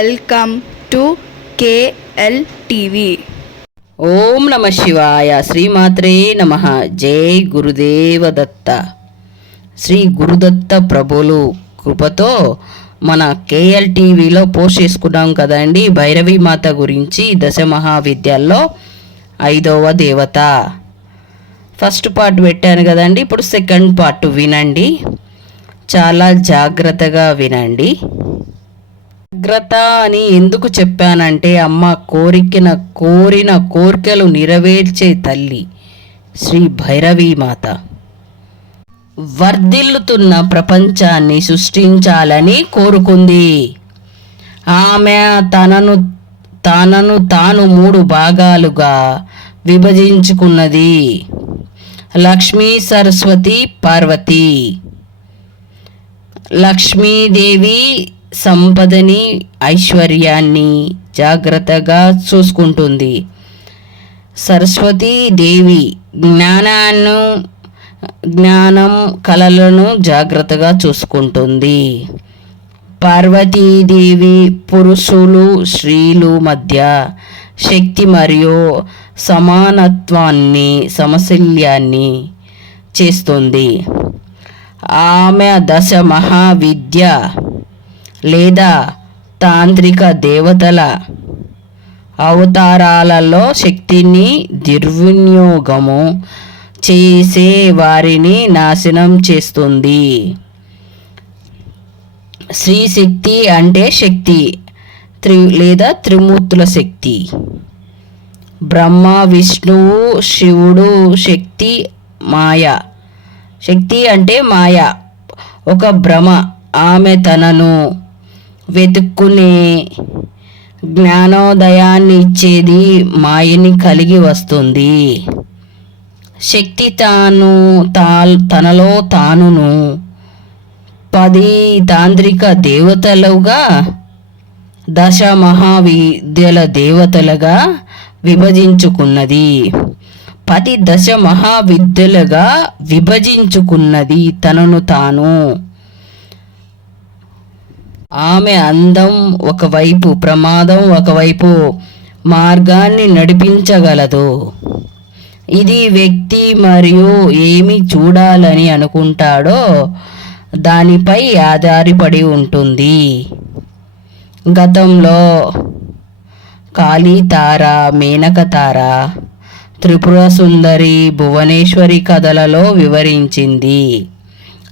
Welcome to KL TV. ఓం నమ శివాయ. శ్రీమాత్రే నమ. జై గురుదేవ దత్త. శ్రీ గురుదత్త ప్రభులు కృపతో మన కేఎల్ టీవీలో పోస్ట్ చేసుకున్నాం కదండి. భైరవి మాత గురించి దశ మహావిద్యాల్లో ఐదవ దేవత. ఫస్ట్ పార్ట్ పెట్టాను కదండి. ఇప్పుడు సెకండ్ పార్ట్ వినండి. చాలా జాగ్రత్తగా వినండి. జాగ్రత్త అని ఎందుకు చెప్పానంటే అమ్మ కోరికిన కోరిన కోరికలు నెరవేర్చే తల్లి శ్రీ భైరవీమాత వర్ధిల్లుతున్న ప్రపంచాన్ని సృష్టించాలని కోరుకుంది. ఆమె తనను తనను తాను మూడు భాగాలుగా విభజించుకున్నది. లక్ష్మీ సరస్వతి పార్వతి. లక్ష్మీదేవి సంపదని ఐశ్వర్యాన్ని జాగ్రత్తగా చూసుకుంటుంది. సరస్వతీ దేవి జ్ఞానాన్ని జ్ఞానం కళలను జాగ్రత్తగా చూసుకుంటుంది. పార్వతీదేవి పురుషులు స్త్రీలు మధ్య శక్తి మరియు సమానత్వాన్ని సమశల్యాన్ని చేస్తుంది. ఆమె దశ మహావిద్య. లేదా తాంత్రిక దేవతల అవతారాలలో శక్తిని దుర్వినియోగము చేసే వారిని నాశనం చేస్తుంది. స్త్రీ శక్తి అంటే శక్తి త్రి లేదా త్రిమూర్తుల శక్తి. బ్రహ్మ విష్ణువు శివుడు శక్తి మాయ. శక్తి అంటే మాయ. ఒక భ్రమ ఆమె తనను వెతుక్కునే జ్ఞానోదయాన్ని ఇచ్చేది మాయని కలిగి వస్తుంది. శక్తి తాను తా తనలో తానును పది తాంత్రిక దేవతలుగా దశ మహావిద్యల దేవతలుగా విభజించుకున్నది. పది దశ మహావిద్యలుగా విభజించుకున్నది తనను తాను. ఆమె అందం ఒకవైపు ప్రమాదం ఒకవైపు మార్గాన్ని నడిపించగలదు. ఇది వ్యక్తి మరియు ఏమి చూడాలని అనుకుంటాడో దానిపై ఆధారపడి ఉంటుంది. గతంలో కాళీతార మేనకతార త్రిపుర సుందరి భువనేశ్వరి కథలలో వివరించింది.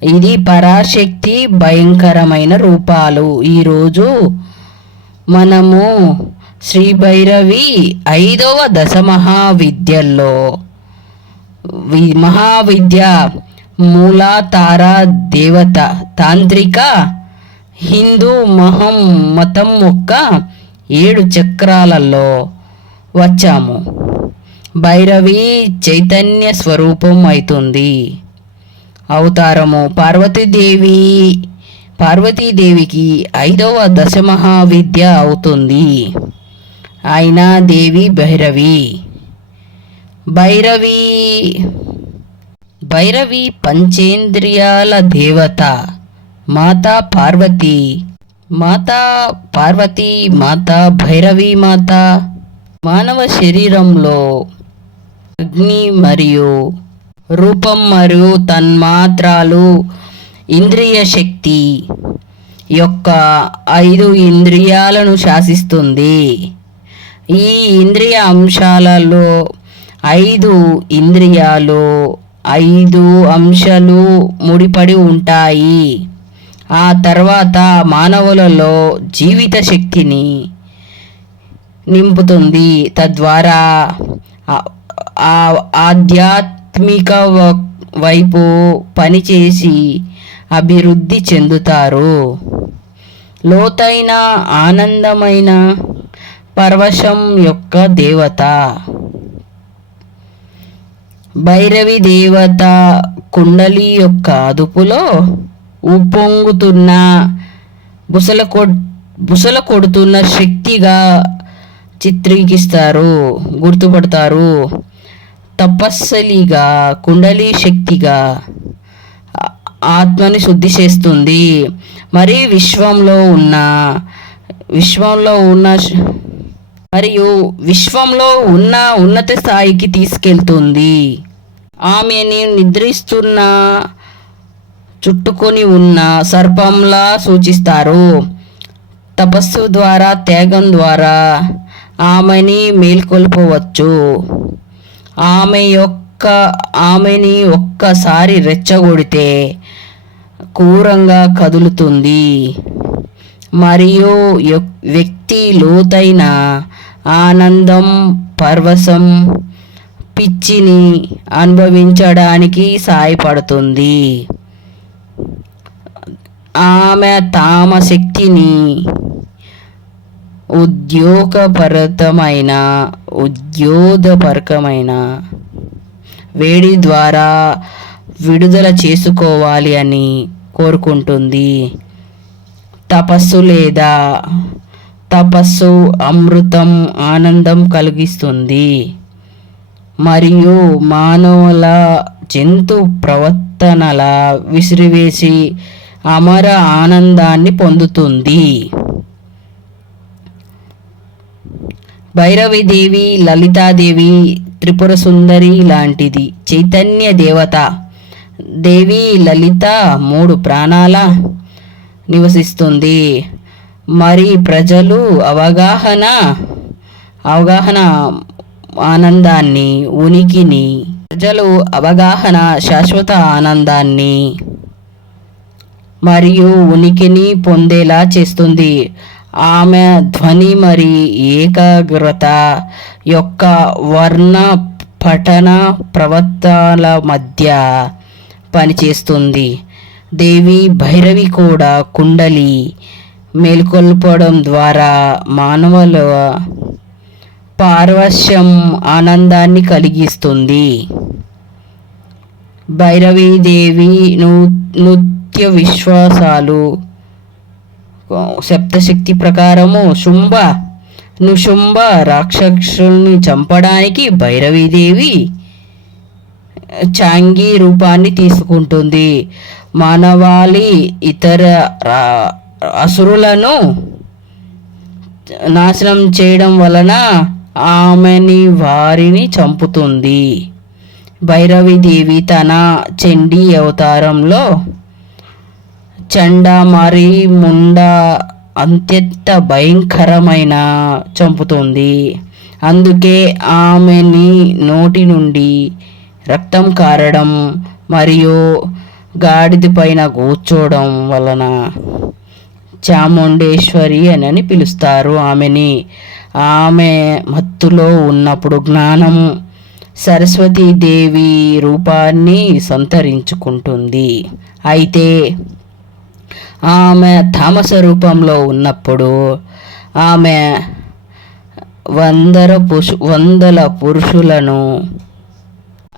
ఇది పరాశక్తి భయంకరమైన రూపాలు. ఈరోజు మనము శ్రీ భైరవి ఐదవ దశ మహావిద్యల్లో వి- మహావిద్య మూలాతార దేవత తాంత్రిక హిందూ మహం మతం యొక్క ఏడు చక్రాలలో వచ్చాము. భైరవి చైతన్య స్వరూపం అవుతుంది. అవతారము పార్వతీదేవి. పార్వతీదేవికి ఐదవ దశ మహావిద్య అవుతుంది. ఆయన దేవి భైరవి. భైరవి. భైరవి పంచేంద్రియాల దేవత. మాతా పార్వతి. మాతా పార్వతి మాతా భైరవి మాత మానవ శరీరంలో అగ్ని మరియు రూపం మరియు తన్మాత్రాలు ఇంద్రియ శక్తి యొక్క ఐదు ఇంద్రియాలను శాసిస్తుంది. ఈ ఇంద్రియ అంశాలలో ఐదు ఇంద్రియాలు ఐదు అంశాలు ముడిపడి ఉంటాయి. ఆ తర్వాత మానవులలో జీవిత శక్తిని నింపుతుంది. తద్వారా ఆ- ఆ- ఆధ్యాత్మిక వ- వైపు పనిచేసి అభివృద్ధి చెందుతారు. లోతైన ఆనందమైన పర్వశం యొక్క దేవత. భైరవి దేవత కుండలి యొక్క అదుపులో ఉప్పొంగుతున్న బుసల కొ బుసల కొడుతున్న శక్తిగా చిత్రీకిస్తారు గుర్తుపడతారు. తపస్సలిగా కుండలి శక్తిగా ఆత్మని శుద్ధి చేస్తుంది. మరి విశ్వంలో ఉన్న విశ్వంలో ఉన్న మరియు విశ్వంలో ఉన్న ఉన్నత స్థాయికి తీసుకెళ్తుంది. ఆమెని నిద్రిస్తున్న చుట్టుకొని ఉన్న సర్పంలా సూచిస్తారు. తపస్సు ద్వారా త్యాగం ద్వారా ఆమెని మేల్కొల్పవచ్చు. ఆమె యొక్క ఆమెని ఒక్కసారి రెచ్చగొడితే క్రూరంగా కదులుతుంది. మరియు వ్యక్తి లోతైన ఆనందం పర్వసం పిచ్చిని అనుభవించడానికి సహాయపడుతుంది ఆమె తామ శక్తిని ఉద్యోగపరతమైన ఉద్యోగపరకమైన వేడి ద్వారా విడుదల చేసుకోవాలి అని కోరుకుంటుంది. తపస్సు లేదా తపస్సు అమృతం ఆనందం కలిగిస్తుంది. మరియు మానవుల జంతు ప్రవర్తనల విసిరివేసి అమర ఆనందాన్ని పొందుతుంది. భైరవీదేవి లలితాదేవి త్రిపుర సుందరి లాంటిది. చైతన్య దేవత. దేవి లలిత మూడు ప్రాణాల నివసిస్తుంది. మరి ప్రజలు అవగాహన అవగాహన ఆనందాన్ని ఉనికిని. ప్రజలు అవగాహన శాశ్వత ఆనందాన్ని మరియు ఉనికిని పొందేలా చేస్తుంది. ఆమె ధ్వని మరి ఏకాగ్రత యొక్క వర్ణ పఠన ప్రవర్తనల మధ్య పనిచేస్తుంది. దేవి భైరవి కూడా కుండలి మేల్కొల్పడం ద్వారా మానవుల పార్వశ్యం ఆనందాన్ని కలిగిస్తుంది. భైరవీదేవి నృత్య విశ్వాసాలు సప్తశక్తి ప్రకారము శుంభ నుశుంభ రాక్షసుల్ని చంపడానికి భైరవీదేవి చాంగి రూపాన్ని తీసుకుంటుంది. మానవాళి ఇతర అసురులను నాశనం చేయడం వలన ఆమెని వారిని చంపుతుంది. భైరవిదేవి తన చండీ అవతారంలో చండమారి ముండ అత్యంత భయంకరమైన చంపుతుంది. అందుకే ఆమెని నోటి నుండి రక్తం కారడం మరియు గాడిద పైన కూర్చోవడం వలన చాముండేశ్వరి అని పిలుస్తారు ఆమెని. ఆమె మత్తులో ఉన్నప్పుడు జ్ఞానం సరస్వతీదేవి రూపాన్ని సంతరించుకుంటుంది. అయితే ఆమె తామస రూపంలో ఉన్నప్పుడు ఆమె వందర పురుషు వందల పురుషులను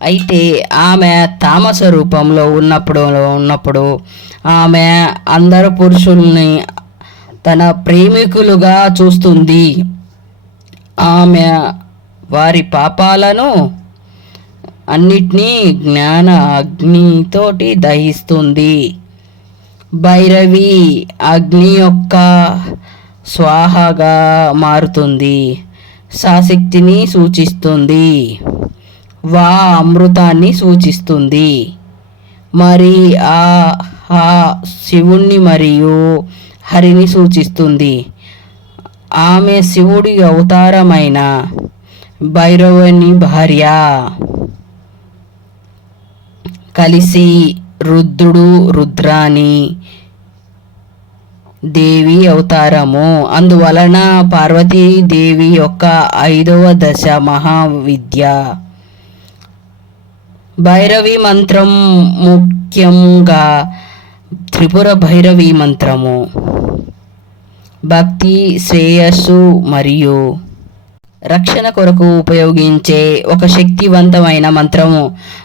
అయితే ఆమె తామస రూపంలో ఉన్నప్పుడు ఉన్నప్పుడు ఆమె అందరు పురుషుల్ని తన ప్రేమికులుగా చూస్తుంది. ఆమె వారి పాపాలను అన్నిటినీ జ్ఞాన అగ్నితోటి దహిస్తుంది. భైరవి అగ్ని యొక్క స్వాహగా మారుతుంది. సాశక్తిని సూచిస్తుంది. వా అమృతాన్ని సూచిస్తుంది. మరి ఆ ఆ శివుణ్ణి మరియు హరిని సూచిస్తుంది. ఆమె శివుడి అవతారమైన భైరవుని భార్య కలిసి రుద్రుడు రుద్రాని దేవి అవతారము. అందువలన పార్వతీదేవి యొక్క ఐదవ దశ మహావిద్య. భైరవి మంత్రం ముఖ్యంగా త్రిపుర భైరవి మంత్రము. భక్తి శ్రేయస్సు మరియు రక్షణ కొరకు ఉపయోగించే ఒక శక్తివంతమైన మంత్రము.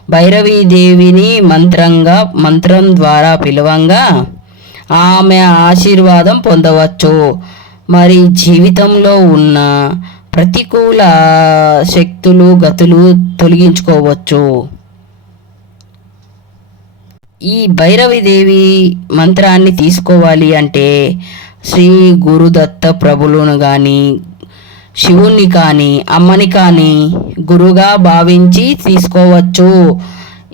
భైరవీదేవిని మంత్రంగా మంత్రం ద్వారా పిలవంగా ఆమె ఆశీర్వాదం పొందవచ్చు. మరి జీవితంలో ఉన్న ప్రతికూల శక్తులు గతులు తొలగించుకోవచ్చు. ఈ భైరవీదేవి మంత్రాన్ని తీసుకోవాలి అంటే శ్రీ గురుదత్త ప్రభులను కానీ శివుణ్ణి కానీ అమ్మని కానీ గురుగా భావించి తీసుకోవచ్చు.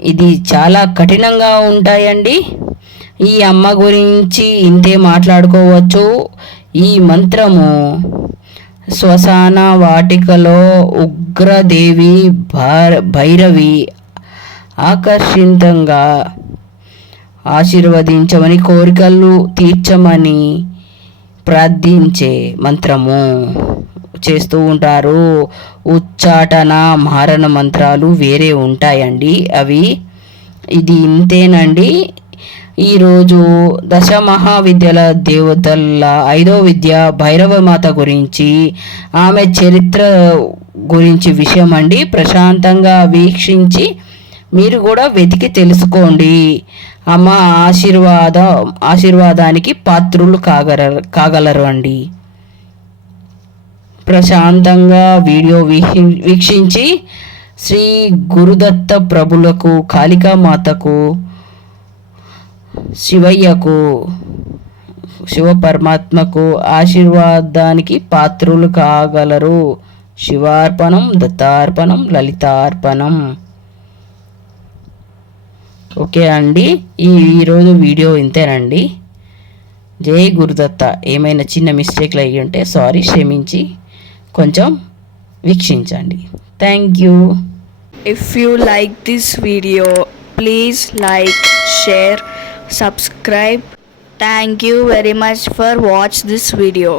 ఇది చాలా కఠినంగా ఉంటాయండి. ఈ అమ్మ గురించి ఇంతే మాట్లాడుకోవచ్చు. ఈ మంత్రము శ్వశాన వాటికలో ఉగ్రదేవి భైరవి ఆకర్షితంగా ఆశీర్వదించమని కోరికలు తీర్చమని ప్రార్థించే మంత్రము. చేస్తూ ఉంటారు. ఉచ్చాటన మారణ మంత్రాలు వేరే ఉంటాయండి. అవి ఇది ఇంతేనండి. ఈరోజు దశ మహావిద్యల దేవతల ఐదో విద్య భైరవ మాత గురించి ఆమె చరిత్ర గురించి విషయం అండి ప్రశాంతంగా వీక్షించి మీరు కూడా వెతికి తెలుసుకోండి. అమ్మ ఆశీర్వాద ఆశీర్వాదానికి పాత్రులు కాగల కాగలరు అండి. ప్రశాంతంగా వీడియో వీక్షించి శ్రీ గురుదత్త ప్రభులకు కాళికామాతకు శివయ్యకు శివ పరమాత్మకు ఆశీర్వాదానికి పాత్రులు కాగలరు. శివార్పణం దత్తార్పణం లలితార్పణం. ఓకే అండి. ఈ ఈరోజు వీడియో ఇంతేనండి. జై గురుదత్త. ఏమైనా చిన్న మిస్టేక్లు అయ్యి ఉంటే సారీ క్షమించి. కొంచెం వీక్షించండి. Thank you if you like this video please like share subscribe thank you very much for watch this video